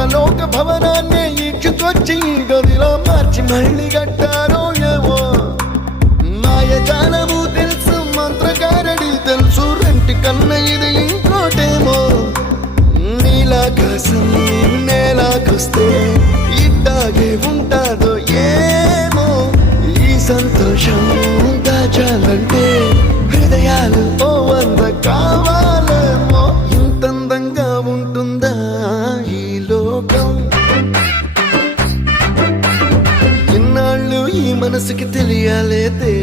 ఇంద్రలోక భవనాన్ని ఈడ్చుకొచ్చి గదిలో మార్చి మళ్ళీ కట్టారో ఏమో మాయజాలము తెలుసు మంత్రకారడి తెలుసు రెంటి కన్న ఇది ఇంకోటేమో నీలాకాశం నేలాకొస్తే ఇట్టాగే ఉంటాదో ఏమో ఈ సంతోషం దాచాలంటే హృదయాలు ఓ వంద కావాలేమో ఇంతందంగా ఉంటుందా ఈ లోకం ఇన్నాళ్ళు ఈ మనసుకి తెలియాలేదే